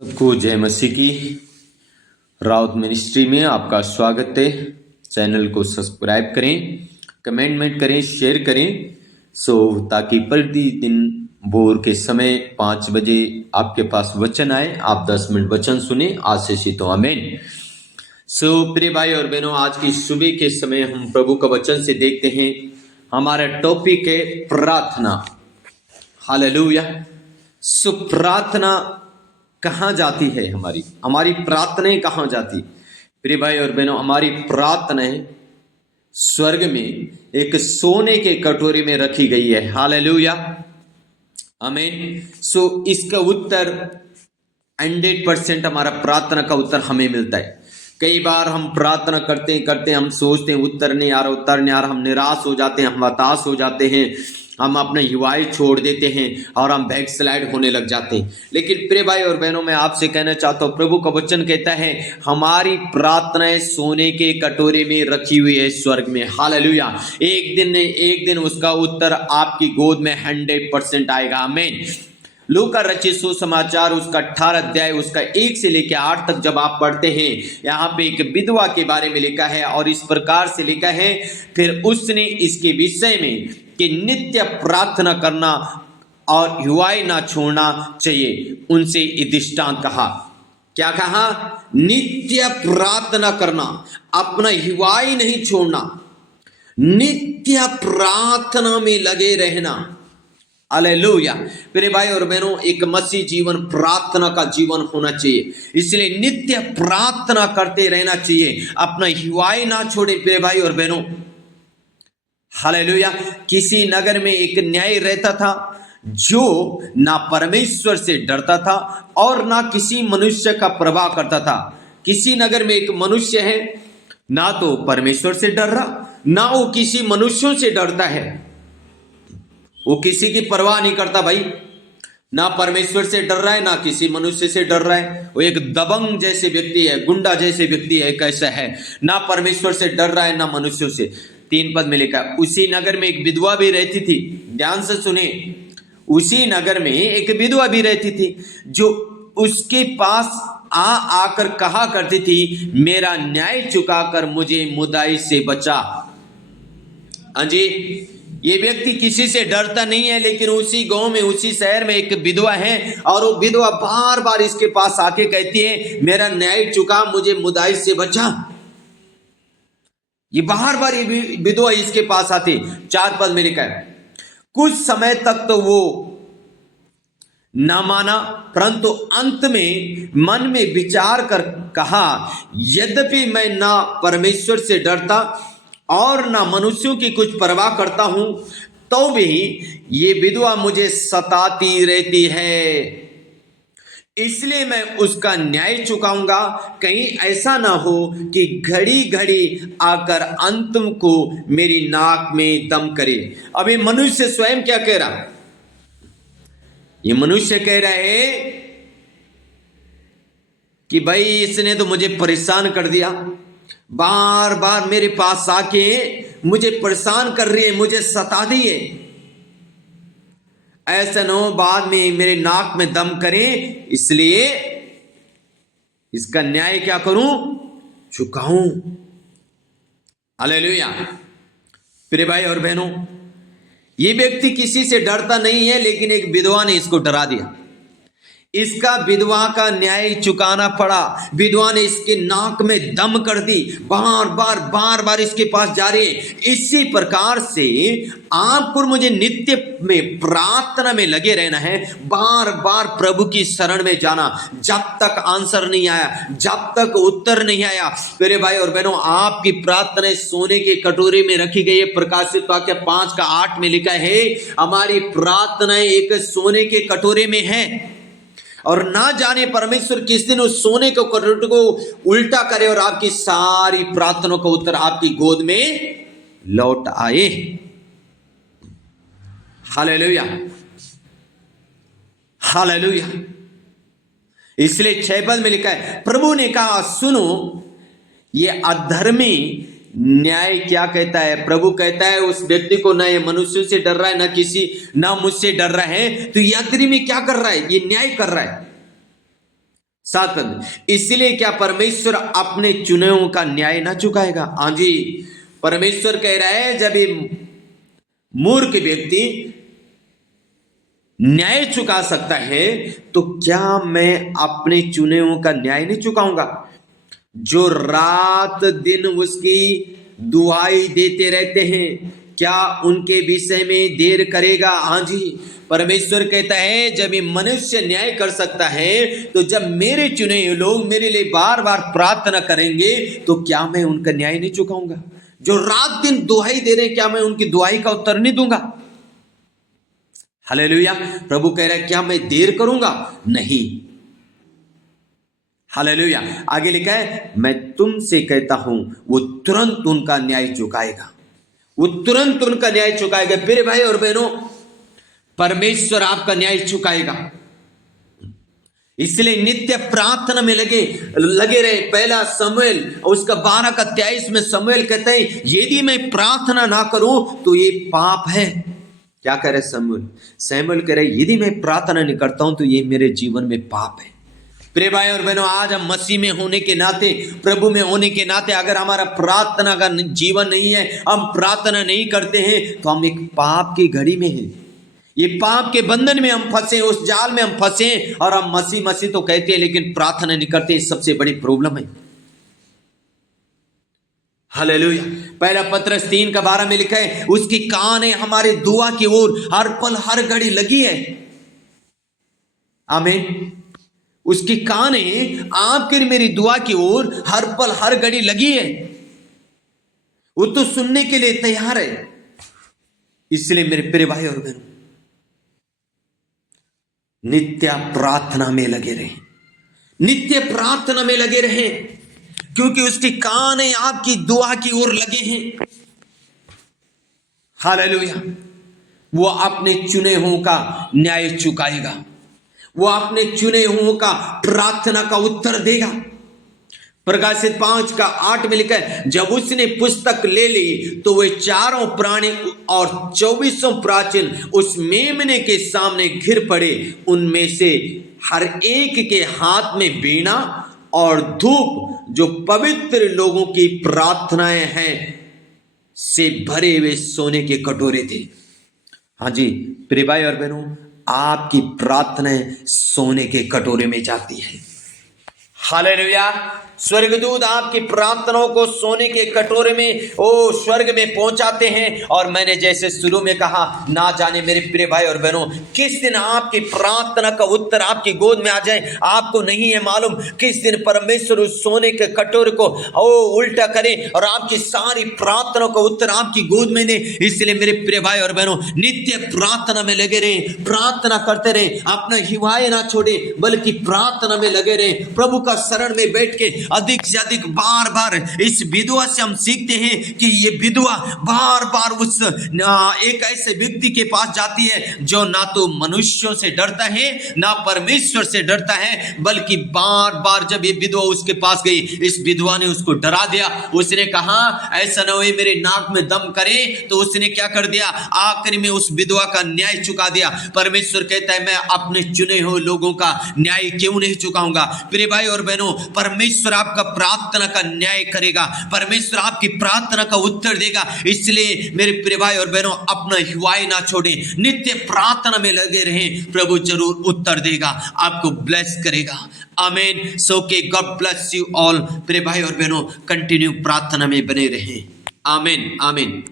सबको जय मसीह की। राउत मिनिस्ट्री में आपका स्वागत है। चैनल को सब्सक्राइब करें, कमेंट करें, शेयर करें ताकि प्रतिदिन भोर के समय 5 बजे आपके पास वचन आए, आप 10 मिनट वचन सुने, आशीषित हो। आमीन। प्रिय भाई और बहनों, आज की सुबह के समय हम प्रभु का वचन से देखते हैं। हमारा टॉपिक है प्रार्थना। हालेलुया। प्रार्थना कहाँ जाती है? हमारी प्रार्थनाएं कहाँ जाती? प्रिय भाई और बहनों, हमारी प्रार्थनाएं स्वर्ग में एक सोने के कटोरे में रखी गई है। हालेलुया, आमीन। इसका उत्तर 100% हमारा प्रार्थना का उत्तर हमें मिलता है। कई बार हम प्रार्थना करते हम सोचते हैं उत्तर नहीं आ रहा, हम निराश हो जाते हैं, हम हताश हो जाते हैं, हम अपने युवाएं छोड़ देते हैं और हम बैक स्लाइड होने लग जाते हैं। लेकिन प्रिय भाई और बहनों, मैं आपसे कहना चाहता हूँ, प्रभु का वचन कहता है हमारी प्रार्थनाएं सोने के कटोरे में रखी हुई है स्वर्ग में। हालेलुया। एक दिन उसका उत्तर आपकी गोद में 100% आएगा। आमीन। लूका रचित सुसमाचार उसका 18 अध्याय उसका 1 से लेकर 8 तक जब आप पढ़ते हैं, यहाँ पे एक विधवा के बारे में लिखा है और इस प्रकार से लिखा है, फिर उसने इसके विषय में कि नित्य प्रार्थना करना और युवाएं ना छोड़ना चाहिए, उनसे दृष्टांत कहा। क्या कहा? नित्य प्रार्थना करना, अपना युवाएं नहीं छोड़ना, नित्य प्रार्थना में लगे रहना। हालेलुया। मेरे भाई और बहनों, एक मसीह जीवन प्रार्थना का जीवन होना चाहिए, इसलिए नित्य प्रार्थना करते रहना चाहिए, अपना युवाएं ना छोड़े। मेरे भाई और बहनों, हालेलुया। किसी नगर में एक न्याय रहता था जो ना परमेश्वर से डरता था और ना किसी मनुष्य का परवाह करता था। किसी नगर में एक मनुष्य है, ना तो परमेश्वर से डर रहा, ना वो किसी मनुष्यों से डरता है। वो किसी की परवाह नहीं करता भाई, ना परमेश्वर से डर रहा है, ना किसी मनुष्य से डर रहा है। वो एक दबंग जैसे व्यक्ति है, गुंडा जैसे व्यक्ति है। कैसा है? ना परमेश्वर से डर रहा है, ना मनुष्यों से। 3 पद में लिखा, उसी नगर में एक विधवा भी रहती थी। ध्यान से सुने, उसी नगर में एक विधवा भी रहती थी जो उसके पास आकर कहा करती थी, मेरा न्याय चुकाकर मुझे मुदाई से बचा। हाँ जी, ये व्यक्ति किसी से डरता नहीं है, लेकिन उसी गांव में, उसी शहर में एक विधवा है और वो विधवा बार बार इसके पास आके कहती है, मेरा न्याय चुका, मुझे मुदाई से बचा। ये बार बार ये विधवा इसके पास आती। 4 पद में लिखा है, कुछ समय तक तो वो ना माना, परंतु अंत में मन में विचार कर कहा, यद्यपि मैं ना परमेश्वर से डरता और ना मनुष्यों की कुछ परवाह करता हूं, तो भी ये विधवा मुझे सताती रहती है, इसलिए मैं उसका न्याय चुकाऊंगा। कहीं ऐसा ना हो कि घड़ी घड़ी आकर अंत को मेरी नाक में दम करे। अब ये मनुष्य स्वयं क्या कह रहा? ये मनुष्य कह रहा है कि भाई इसने तो मुझे परेशान कर दिया, बार बार मेरे पास आके मुझे परेशान कर रही है, मुझे सता दी है। ऐसा न हो बाद में मेरे नाक में दम करे, इसलिए इसका न्याय क्या करूं? चुकाऊं। हालेलुया। प्रिय भाई और बहनों, ये व्यक्ति किसी से डरता नहीं है, लेकिन एक विधवा ने इसको डरा दिया। इसका विधवा का न्याय चुकाना पड़ा। विधवा ने इसके नाक में दम कर दी, बार बार इसके पास जा रही है। इसी प्रकार से आपको मुझे नित्य में प्रार्थना में लगे रहना है, बार बार प्रभु की शरण में जाना, जब तक आंसर नहीं आया, जब तक उत्तर नहीं आया। मेरे भाई और बहनों, आपकी प्रार्थना सोने के कटोरे में रखी गई है। प्रकाशित वाक्य 5:8 में लिखा है, हमारी प्रार्थनाएं एक सोने के कटोरे में है और ना जाने परमेश्वर किस दिन उस सोने के कटोरे को उल्टा करे और आपकी सारी प्रार्थनाओं का उत्तर आपकी गोद में लौट आए। Hallelujah, hallelujah. इसलिए 6 पद में लिखा है, प्रभु ने कहा, सुनो, ये अधर्मी न्याय क्या कहता है? प्रभु कहता है उस व्यक्ति को, ना ये मनुष्य से डर रहा है, ना मुझसे डर रहा है, तो ये अधर्मी क्या कर रहा है? ये न्याय कर रहा है। 7 पद, इसलिए क्या परमेश्वर अपने चुने हुओं का न्याय ना चुकाएगा? हाँ जी, परमेश्वर कह रहा है जब ये मूर्ख व्यक्ति न्याय चुका सकता है तो क्या मैं अपने चुने हुओं का न्याय नहीं चुकाऊंगा? जो रात दिन उसकी दुहाई देते रहते हैं, क्या उनके विषय में देर करेगा? हाँ जी, परमेश्वर कहता है जब ये मनुष्य न्याय कर सकता है तो जब मेरे चुने हुए लोग मेरे लिए बार बार प्रार्थना करेंगे तो क्या मैं उनका न्याय नहीं चुकाऊंगा? जो रात दिन दुहाई दे रहे हैं, क्या मैं उनकी दुहाई का उत्तर नहीं दूंगा? हालेलुया। प्रभु कह रहा है क्या मैं देर करूंगा? नहीं। हालेलुया। आगे लिखा है मैं तुमसे कहता हूं वो तुरंत उनका न्याय चुकाएगा, वो तुरंत उनका न्याय चुकाएगा। मेरे भाई और बहनों, परमेश्वर आपका न्याय चुकाएगा, इसलिए नित्य प्रार्थना में लगे रहे। पहला शमूएल उसका 12 का 23 में शमूएल कहते हैं यदि मैं प्रार्थना ना करूं तो ये पाप है। क्या कह रहे शमूएल कह रहे यदि मैं प्रार्थना नहीं करता हूं तो ये मेरे जीवन में पाप है। प्रिय भाई और बहनों, आज हम मसीह में होने के नाते, प्रभु में होने के नाते अगर हमारा प्रार्थना का जीवन नहीं है, हम प्रार्थना नहीं करते हैं तो हम एक पाप की घड़ी में हैं। ये पाप के बंधन में हम फंसे, उस जाल में हम फंसे और हम मसीह तो कहते हैं लेकिन प्रार्थना नहीं करते। सबसे बड़ी प्रॉब्लम है। हालेलुया। पहला पत्रस 3 का 12 में लिखा है उसकी कान है हमारे दुआ की ओर हर पल हर घड़ी लगी है। आमीन। उसकी कान है आपके मेरी दुआ की ओर हर पल हर घड़ी लगी है। वो तो सुनने के लिए तैयार है। इसलिए मेरे प्रिय भाई और बहनों, नित्य प्रार्थना में लगे रहें, नित्य प्रार्थना में लगे रहें, क्योंकि उसकी कान है आपकी दुआ की ओर लगे हैं। हालेलुया। वो अपने चुने हुओं का न्याय चुकाएगा, वो अपने चुने हुओं का प्रार्थना का उत्तर देगा। प्रकाशित 5 का 8 में लिखा है जब उसने पुस्तक ले ली तो वे चारों प्राणी और 24 प्राचीन उस मेमने के सामने घिर पड़े। उनमें से हर एक के हाथ में वीणा और धूप जो पवित्र लोगों की प्रार्थनाएं हैं से भरे हुए सोने के कटोरे थे। हाँ जी प्रिय भाई और बहनों, आपकी प्रार्थनाएं सोने के कटोरे में जाती है। हालेलुया। स्वर्गदूत आपकी प्रार्थनाओं को सोने के कटोरे में स्वर्ग में पहुंचाते हैं। और मैंने जैसे शुरू में कहा, ना जाने मेरे प्रिय भाई और बहनों किस दिन आपकी प्रार्थना का उत्तर आपकी गोद में आ जाए, आपको नहीं है मालूम। किस दिन परमेश्वर उस सोने के कटोरे को उल्टा करे और आपकी सारी प्रार्थनाओं का उत्तर आपकी गोद में दे। इसलिए मेरे प्रिय भाई और बहनों, नित्य प्रार्थना में लगे रहे, प्रार्थना करते रहे, अपना हिवाए ना छोड़े, बल्कि प्रार्थना में लगे रहे। प्रभु का शरण में बैठ के अधिक से अधिक बार बार इस विधवा से हम सीखते हैं कि ये विधवा बार बार उस एक ऐसे व्यक्ति के पास जाती है जो ना तो मनुष्यों से डरता है ना परमेश्वर से डरता है, बल्कि बार बार जब ये विधवा उसके पास गई, इस विधवा ने उसको डरा दिया। उसने कहा ऐसा ना हो मेरे नाक में दम करे, तो उसने क्या कर दिया, आखिर में उस विधवा का न्याय चुका दिया। परमेश्वर कहता है मैं अपने चुने हुए लोगों का न्याय क्यों नहीं चुकाऊंगा। प्रिय भाई और बहनों, परमेश्वर आपका प्रार्थना का न्याय करेगा, परमेश्वर आपकी प्रार्थना का उत्तर देगा। इसलिए मेरे प्रिय भाई और बहनों, अपना हिवाई ना छोड़ें, नित्य प्रार्थना में लगे रहें, प्रभु जरूर उत्तर देगा, आपको ब्लेस करेगा। आमीन। सो के गॉड ब्लेस यू ऑल। प्रिय भाई और बहनों, कंटिन्यू प्रार्थना में बने रहें। आमीन आमीन।